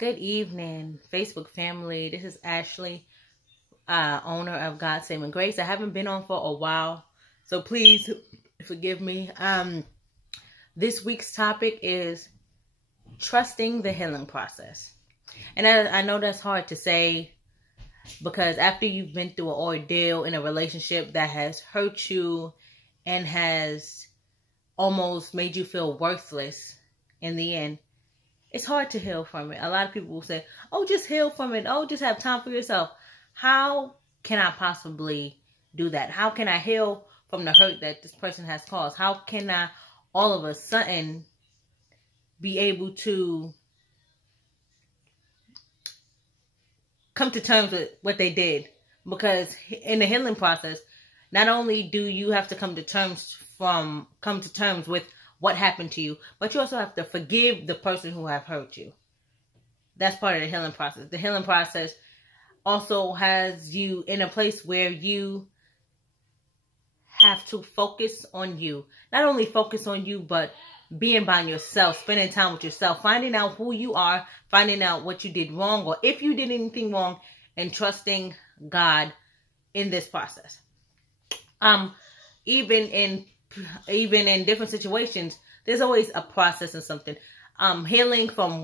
Good evening, Facebook family. This is Ashley, owner of God's Saving Grace. I haven't been on for a while, so please forgive me. This week's topic is trusting the healing process. And I know that's hard to say because after you've been through an ordeal in a relationship that has hurt you and has almost made you feel worthless in the end, it's hard to heal from it. A lot of people will say, oh, just heal from it. Oh, just have time for yourself. How can I possibly do that? How can I heal from the hurt that this person has caused? How can I all of a sudden be able to come to terms with what they did? Because in the healing process, not only do you have to come to terms with what happened to you, but you also have to forgive the person who have hurt you. That's part of the healing process. The healing process also has you in a place where you have to focus on you. Not only focus on you, but being by yourself, spending time with yourself, finding out who you are, finding out what you did wrong, or if you did anything wrong, and trusting God in this process. Even in different situations, there's always a process and something. Healing from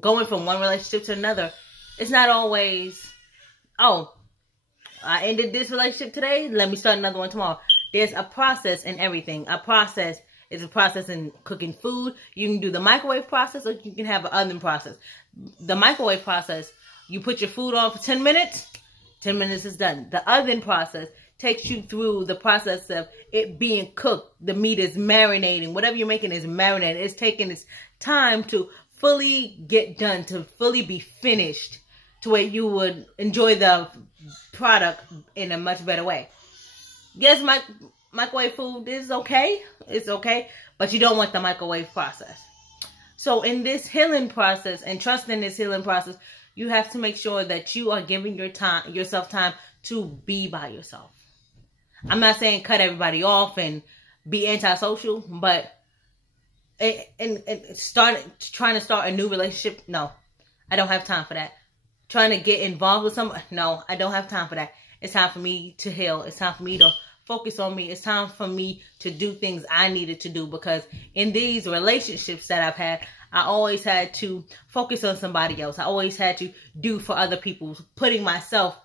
going from one relationship to another, it's not always, oh, I ended this relationship today, let me start another one tomorrow. There's a process in everything. A process is a process in cooking food. You can do the microwave process, or you can have an oven process. The microwave process, you put your food on for 10 minutes, 10 minutes is done. The oven process takes you through the process of it being cooked. The meat is marinating. Whatever you're making is marinated. It's taking its time to fully get done, to fully be finished, to where you would enjoy the product in a much better way. Yes, microwave food is okay. It's okay. But you don't want the microwave process. So in this healing process and trusting this healing process, you have to make sure that you are giving yourself time to be by yourself. I'm not saying cut everybody off and be antisocial, but trying to start a new relationship, no, I don't have time for that. Trying to get involved with someone, no, I don't have time for that. It's time for me to heal. It's time for me to focus on me. It's time for me to do things I needed to do, because in these relationships that I've had, I always had to focus on somebody else. I always had to do for other people, putting myself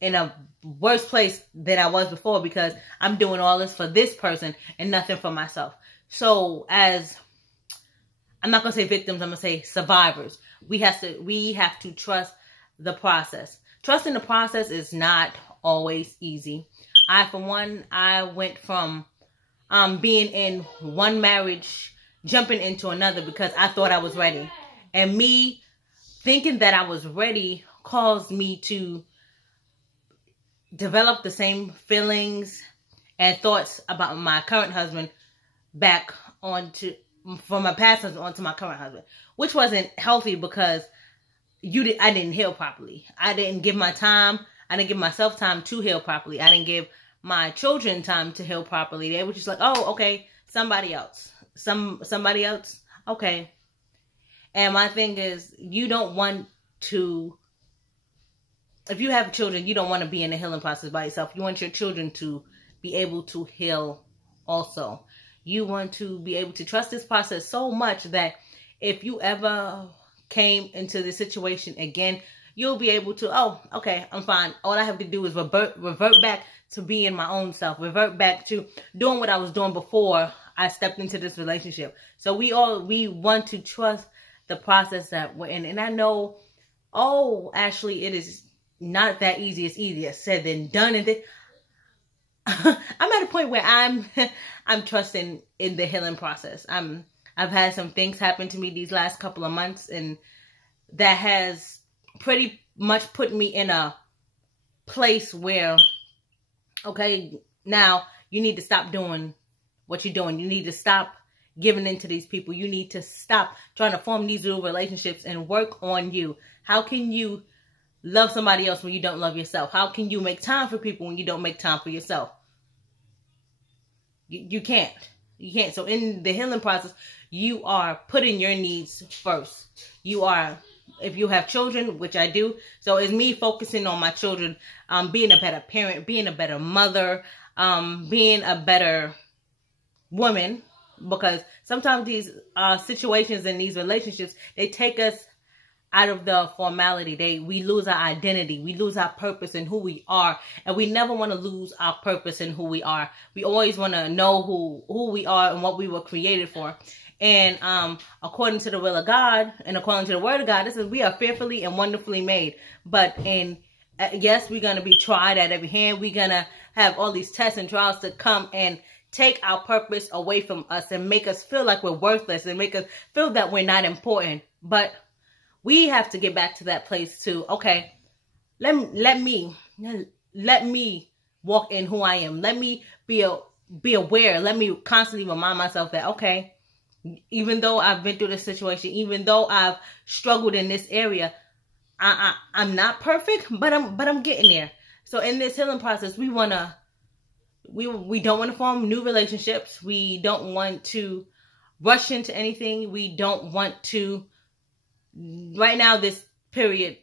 in a worse place than I was before, because I'm doing all this for this person and nothing for myself. So I'm not going to say victims, I'm going to say survivors. We have to trust the process. Trusting the process is not always easy. I went from being in one marriage, jumping into another because I thought I was ready. And me thinking that I was ready caused me to develop the same feelings and thoughts about my current husband from my past husband onto my current husband, which wasn't healthy because I didn't heal properly. I didn't give my time. I didn't give myself time to heal properly. I didn't give my children time to heal properly. They were just like, oh, okay, somebody else. Somebody else? Okay. And my thing is, you don't want to, if you have children, you don't want to be in the healing process by yourself. You want your children to be able to heal also. You want to be able to trust this process so much that if you ever came into this situation again, you'll be able to, oh, okay, I'm fine. All I have to do is revert back to being my own self. Revert back to doing what I was doing before I stepped into this relationship. So we want to trust the process that we're in. And I know, oh, Ashley, it is not that easy. It's easier said than done. And I'm at a point where I'm trusting in the healing process. I've had some things happen to me these last couple of months, and that has pretty much put me in a place where, okay, now you need to stop doing what you're doing. You need to stop giving in to these people. You need to stop trying to form these little relationships and work on you. How can you love somebody else when you don't love yourself? How can you make time for people when you don't make time for yourself? You can't. You can't. So in the healing process, you are putting your needs first. You are if you have children, which I do. So it's me focusing on my children, being a better parent, being a better mother, being a better woman, because sometimes these situations and these relationships, they take us out of the formality. We lose our identity. We lose our purpose and who we are. And we never want to lose our purpose and who we are. We always want to know who we are and what we were created for. And according to the will of God and according to the word of God, this is, we are fearfully and wonderfully made. But yes, we're going to be tried at every hand. We're going to have all these tests and trials to come and take our purpose away from us and make us feel like we're worthless and make us feel that we're not important. But we have to get back to that place too. Okay, let me walk in who I am. Let me be aware. Let me constantly remind myself that, okay, even though I've been through this situation, even though I've struggled in this area, I'm not perfect, but I'm getting there. So in this healing process, we don't want to form new relationships. We don't want to rush into anything. We don't want to. Right now, this period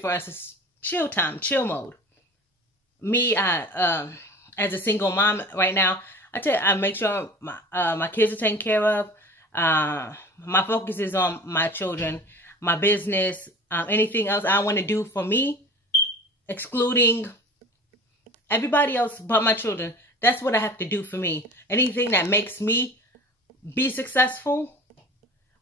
for us is chill time, chill mode. Me, as a single mom right now, I make sure my kids are taken care of. My focus is on my children, my business, anything else I want to do for me, excluding everybody else but my children. That's what I have to do for me. Anything that makes me be successful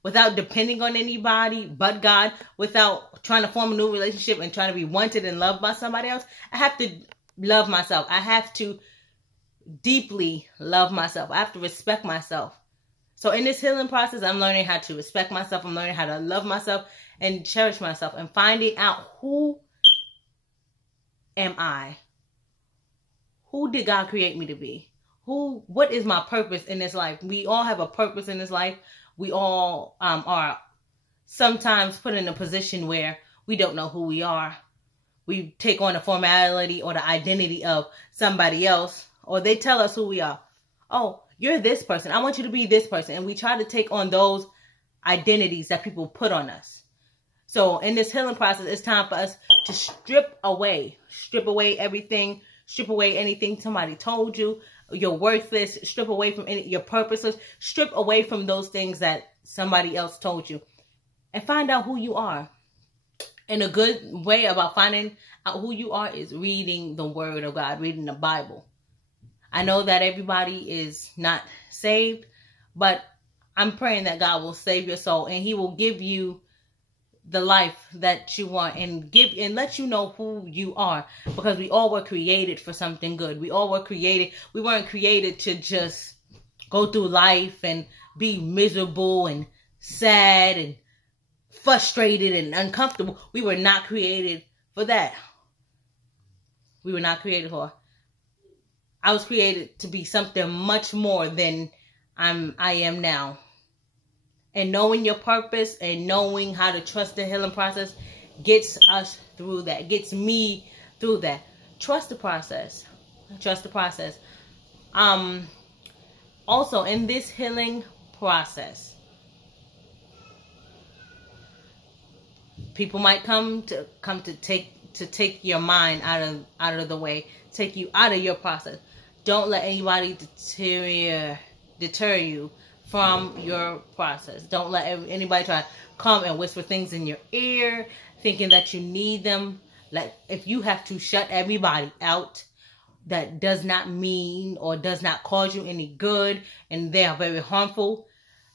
without depending on anybody but God, without trying to form a new relationship and trying to be wanted and loved by somebody else, I have to love myself. I have to deeply love myself. I have to respect myself. So in this healing process, I'm learning how to respect myself. I'm learning how to love myself and cherish myself and finding out, who am I? Who did God create me to be? What is my purpose in this life? We all have a purpose in this life. We all are sometimes put in a position where we don't know who we are. We take on the formality or the identity of somebody else, or they tell us who we are. Oh, you're this person. I want you to be this person. And we try to take on those identities that people put on us. So in this healing process, it's time for us to strip away everything, strip away anything somebody told you. You're worthless. Strip away from your purposeless. Strip away from those things that somebody else told you, and find out who you are. And a good way about finding out who you are is reading the word of God, reading the Bible. I know that everybody is not saved, but I'm praying that God will save your soul and he will give you the life that you want and let you know who you are, because we all were created for something good. We all were created. We weren't created to just go through life and be miserable and sad and frustrated and uncomfortable. We were not created for that. We were not created for. I was created to be something much more than I am now. And knowing your purpose and knowing how to trust the healing process gets us through that. Gets me through that. Trust the process. Trust the process. Also, in this healing process, people might come to take your mind out of the way, take you out of your process. Don't let anybody deter you from your process. Don't let anybody try to come and whisper things in your ear, thinking that you need them. Like, if you have to shut everybody out that does not mean or does not cause you any good, and they are very harmful,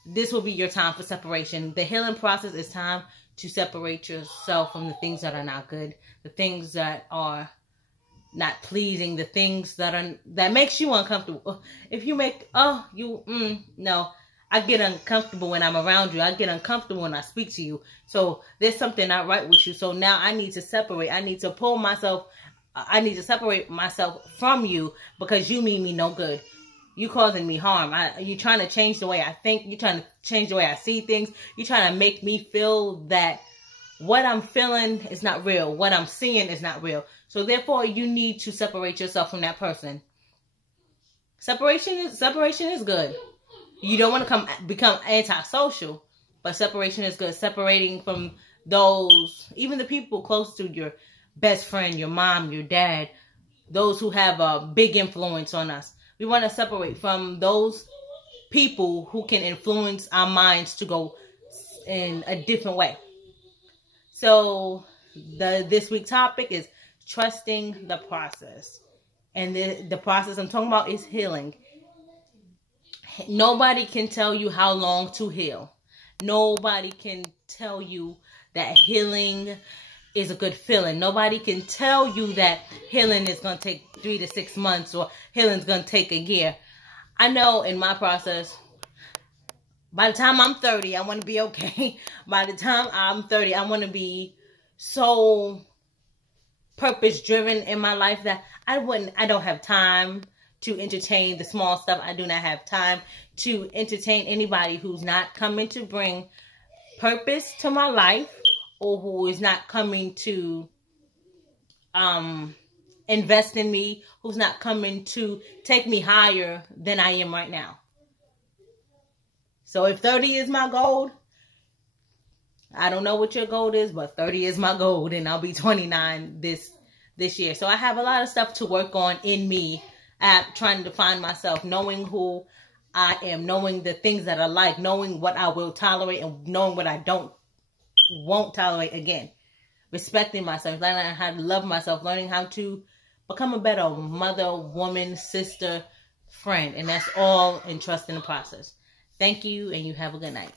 this will be your time for separation. The healing process is time to separate yourself from the things that are not good, the things that are not pleasing, the things that makes you uncomfortable. If you make, no, I get uncomfortable when I'm around you. I get uncomfortable when I speak to you. So there's something not right with you. So now I need to separate. I need to pull myself. I need to separate myself from you, because you mean me no good. You causing me harm. You're trying to change the way I think. You're trying to change the way I see things. You're trying to make me feel that what I'm feeling is not real. What I'm seeing is not real. So therefore, you need to separate yourself from that person. Separation is good. You don't want to become antisocial, but separation is good. Separating from those, even the people close to your best friend, your mom, your dad, those who have a big influence on us. We want to separate from those people who can influence our minds to go in a different way. So this week's topic is trusting the process. And the process I'm talking about is healing. Nobody can tell you how long to heal. Nobody can tell you that healing is a good feeling. Nobody can tell you that healing is going to take 3 to 6 months or healing is going to take a year. I know in my process, by the time I'm 30, I want to be okay. By the time I'm 30, I want to be so purpose-driven in my life that I don't have time to entertain the small stuff. I do not have time to entertain anybody who's not coming to bring purpose to my life, or who is not coming to invest in me, who's not coming to take me higher than I am right now. So if 30 is my goal, I don't know what your goal is, but 30 is my goal, and I'll be 29 this year. So I have a lot of stuff to work on in me, at trying to find myself, knowing who I am, knowing the things that I like, knowing what I will tolerate, and knowing what I won't tolerate again. Respecting myself, learning how to love myself, learning how to become a better mother, woman, sister, friend. And that's all in trusting the process. Thank you, and you have a good night.